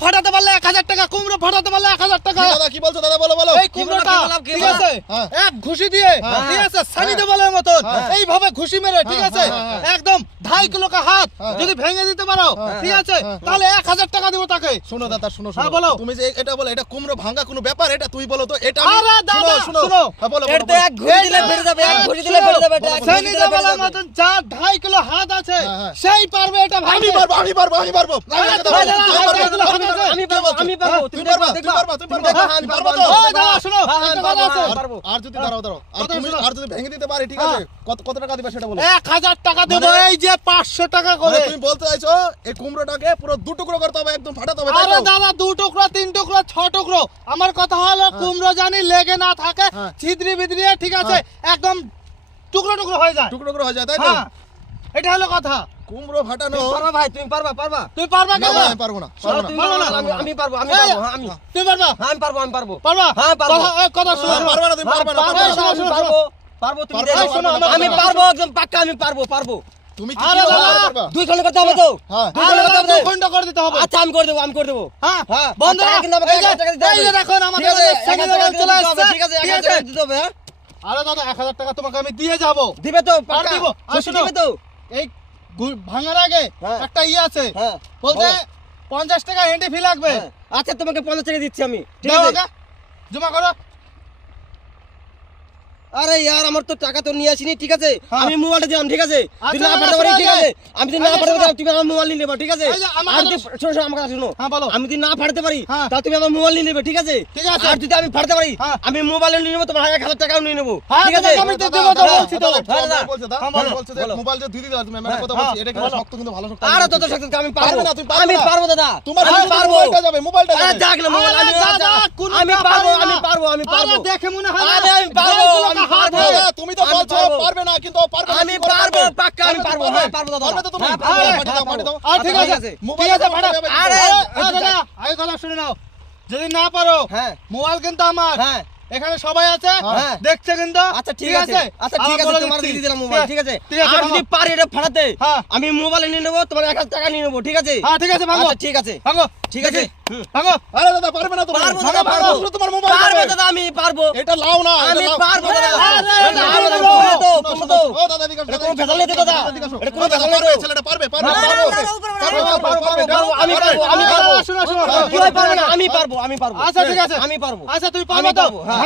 ফাটাতে পারলে এক হাজার টাকা কুমড়ো ফাটাতে পারলে এক হাজার টাকা কি দাদা কি বলছো দাদা বলো বলো এই কুমড়োটা ঠিক আছে হ্যাঁ। এক ঘুষি দিয়ে হ্যাঁ। ঠিক আছে সানি দেওয়ালের মতন হ্যাঁ। এইভাবে ঘুষি মেরে ঠিক আছে। একদম ঢাই কিলো কা হাত হ্যাঁ। যদি ভেঙে দিতে পারো হ্যাঁ, ঠিক হ্যাঁ, আছে? হ্যাঁ, তাহলে এক হাজার টাকা দেবো তাকে। শোনো দাদা শোনো হ্যাঁ, শোনো বলো। তুমি যে এটা বলো এটা কুমড়ো ভাঙা কোনো ব্যাপার? এটা তুই বলো তো এটা আরে দাদা, শোনো শোনো। হ্যাঁ, বলো এটা। এক ঘুষি দিলে ফেটে যাবে এক ঘুষি দিলে ফেটে যাবে এটা ফেটে দেওয়ালের যাবে। মতন যা ঢাই কিলো হাত আছে হ্যাঁ, হ্যাঁ। সেই পারবে এটা আমি পারব আমি পারব আমি পারব। আমি পারব, আমি পারব, আমি পারব আমি পারব তুমি পারবা তুমি আমি পারব তো। আমি দাদা শোনো। হ্যাঁ, হ্যাঁ, হ্যাঁ, আর- যদি দাঁড়াও দাঁড়াও। আর তুমি আর যদি ভেঙে দিতে পারি ঠিক আছে হ্যাঁ। কত কত টাকা দিবে সেটা বলো। এক হাজার টাকা দেবো এই যে পাঁচশো টাকা করে। তুমি বলতে চাইছো এই কুমড়োটাকে পুরো দু টুকরো করতে হবে একদম ফাটাতে হবে আরে দাদা দু টুকরো তিন টুকরো ছ টুকরো। আমার কথা হলো কুমড়ো জানি লেগে না থাকে হ্যাঁ। ছিদ্রি বিদ্রিয়ে ঠিক আছে একদম টুকরো টুকরো হয়ে যায়। টুকরো টুকরো হয়ে যায় তাই তো? হ্যাঁ। এটা হলো কথা। কুমড়ো ফাটানো পারবা ভাই তুমি পারবা পারবা। তুই পারবা কেন? আমি পারব না পারব তুমি আমি- পারব আমি পারব হ্যাঁ আমি তুই পারবা? হ্যাঁ আমি পারব আমি পারব। পারবা? হ্যাঁ, পারব। কথা- শুনো হ্যাঁ, পারবা না তুমি পারবা না পারব, পারবা তুমি আমি পারব একদম পাক্কা আমি পারব পারব। তুমি কি? দুই খন্ড করতে হবে তো। হ্যাঁ। দুই খন্ড করতে হবে দু করে দিতে হবে। আচ্ছা আমি করে দেবো আমি করে দেবো। হ্যাঁ। হ্যাঁ, বন্ধুরা কিন্তু আমাকে এই যে-। দেখুন আমাদের হাজার টাকা চলে আসছে। ঠিক আছে টাকা দিতে হবে হ্যাঁ। আরে দাদা এক হাজার টাকা তোমাকে আমি দিয়ে যাব। দিবে তো আর দিব, দিবে তো। এই ভাঙার আগে হ্যাঁ। একটা ইয়ে আছে। হ্যাঁ। বলতে বলো। পঞ্চাশ টাকা এন্ট্রি ফি লাগবে। হ্যাঁ। আচ্ছা তোমাকে পঞ্চাশ টাকা দিচ্ছি আমি। ঠিক আছে? জমা করো। আরে ইয়ার আমার তো টাকা তো নিয়ে আসিনি ঠিক আছে? হ্যাঁ। আমি মোবাইলটা দিলাম ঠিক আছে? আচ্ছা, তুই না পাঠাতে পারি ঠিক আছে? আমি যদি না পাঠাতে পারি তুমি আমার মোবাইল নিয়ে নেবে ঠিক আছে? আর যদি শোনো শোনো আমার কথা শোনো। হ্যাঁ, বলো। আমি যদি না ফাটাতে পারি হ্যাঁ। তাহলে তুমি আমার মোবাইল নিয়ে নেবে ঠিক আছে? ঠিক আছে। আর যদি আমি ফাটাতে পারি হ্যাঁ। আমি মোবাইল নিয়ে নেব তোমার এক হাজার টাকাও নিয়ে নেব ঠিক আছে? আমি তো দেবো তো বলছি তো। দাদা, হ্যাঁ, দাদা। হ্যাঁ, বলো, যে মোবাইল যে দিদি দাও তুমি আমি কথা বলছি এটা কিন্তু শক্ত কিন্তু ভালো শক্ত আরে তত শক্তি আমি পারব না, তুমি পারবে আমি পারব দাদা। তোমার পারব। মোবাইলটা যাবে মোবাইলটা আরে যাক না মোবাইল আমি পারব আমি পারব আমি পারব। দেখে মনে হয় আরে আমি পারব, হাত পারব। তুমি তো বলছো পারবে না কিন্তু ও পারবে আমি পারব, পাক্কা আমি পারব, হ্যাঁ, পারব দাদা। পারবে তো তুমি? হ্যাঁ, পাঠিয়ে দাও, হ্যাঁ। আর ঠিক আছে আছে। আরে দাদা আগে কথা শুনে নাও যদি না পারো হ্যাঁ মোবাইল কিন্তু আমার হ্যাঁ এখানে সবাই আছে হ্যাঁ। দেখছে কিন্তু আচ্ছা ঠিক আছে আচ্ছা ঠিক আছে তোমার দিয়ে দিলাম মোবাইল ঠিক আছে আর যদি পারি এটা হ্যাঁ। আমি মোবাইল নিয়ে নেব তোমার এক হাজার টাকা নিয়ে নেব ঠিক আছে হ্যাঁ ঠিক আছে ভাঙো আচ্ছা ঠিক আছে ভাঙো ঠিক আছে ভাঙো আরে দাদা পারবে না তুমি পারব দাদা, দাদা পারব তোমার মোবাইল পারব দাদা আমি পারব এটা লাও না আমি। পারব দাদা আরে, পারব, আরে, তো, পারব তো। ও দাদা, এটা দাদা, কোনো ভেজাল নেই দাদা। এটা কোনো ভেজাল নেই ছেলেটা পারবে, পারবে, পারবে, আমি পারব, আমি পারব। শোনো শোনো হ্যাঁ, না? আমি পারব আমি পারব। আচ্ছা ঠিক আছে। আমি পারব। আচ্ছা তুই পারব তো? পারব, হ্যাঁ।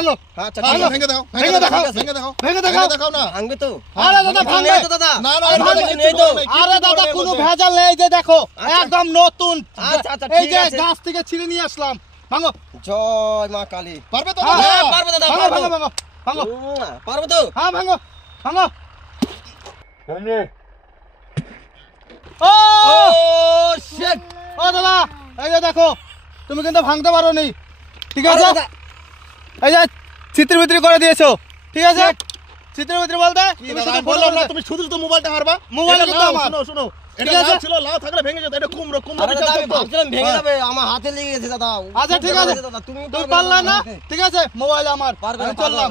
আচ্ছা ভাঙো, ভেঙে দাও, ভেঙে ভেঙে দেখাও। দেখাও, ভেঙে দেখাও, ভেঙে ভেঙে দেখাও। দেখাও না। ভাঙবে তো? আরে দাদা ভাঙবে ভাঙবে। তো দাদা। না, না, ভাঙবে, নেই তো। আরে দাদা কোনো ভেজাল নেই এই যে দেখো আচ্ছা। একদম নতুন। আচ্ছা, আচ্ছা, এই ঠিক যে আছে। গাছ থেকে ছিঁড়ে নিয়ে আসলাম। ভাঙো। জয় মা কালী। পারবে তো হ্যাঁ? হ্যাঁ, দাদা ভাঙো ভাঙো ভাঙো ভাঙো। উম, পারব তো? হ্যাঁ ভাঙো ভাঙো। শিট ও দাদা এই যে দেখো তুমি কিন্তু ভাঙতে পারো নি ঠিক আছে? এই যে চিত্র বিত্রি করে দিয়েছ। ঠিক আছে? চিত্র বিত্রি বলতে কি তুমি দাদা, শুধু আমি বললাম না, তুমি শুধু শুধু মোবাইলটা হারবা মোবাইল কিন্তু আমার। শোনো, শোনো, ঠিক আছে? ছিল, লাও থাকলে ভেঙে যেত, এটা কুমড়ো, কুমড়ো আরে দাদা বিচার আমি ভাবছিলাম ভেঙে হ্যাঁ। যাবে আমার হাতে লেগে গেছে দাদা। আচ্ছা ঠিক আছে। দাদা তুমি তুমি পারলা না? ঠিক আছে? মোবাইল আমার। চললাম।